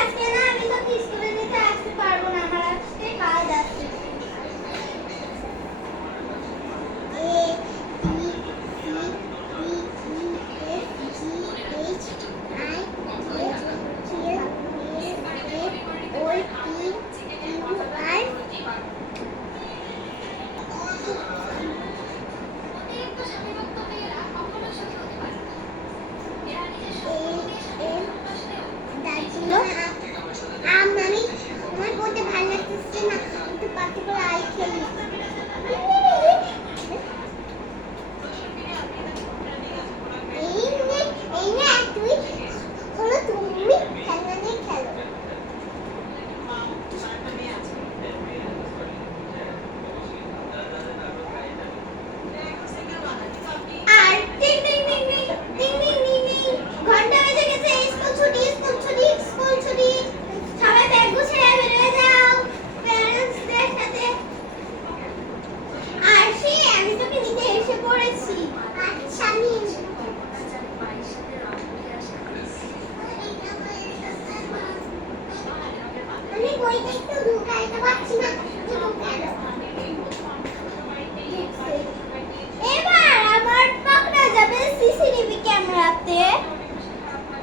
আজকে না আমি তো স্কুলে যেতে আসতে পারবো না, আমার আজকে কাজ আছে। আমি আমার বলতে ভালো লাগতেছে না, একটু পাতি করে আই খেলি।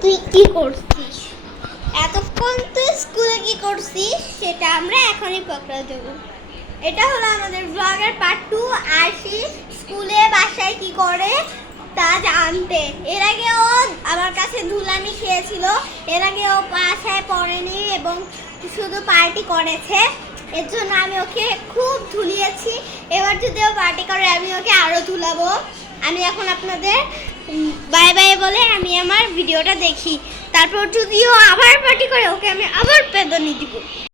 তুই কি করছিস এতক্ষণ? তুই স্কুলে কি করছিস সেটা আমরা এখনই পকড়া দেব। এটা হলো আমাদের ব্লগের পার্ট 2। আরশি স্কুলে বাসায় কি করে তা জানতে। এর আগে ও আমার কাছে ধুলামি খেয়েছিল, এর আগে ও বাসায় পড়েনি এবং শুধু পার্টি করেছে। এর জন্য আমি ওকে খুব ধুলিয়েছি। এবার যদি ও পার্টি করে আমি ওকে আরো ধুলাবো। আমি এখন আপনাদের বাই বাই বলে আমি আমার ভিডিওটা দেখি, তারপর যদিও আবার পার্টি করে ওকে আমি আবার পেদনি দিব।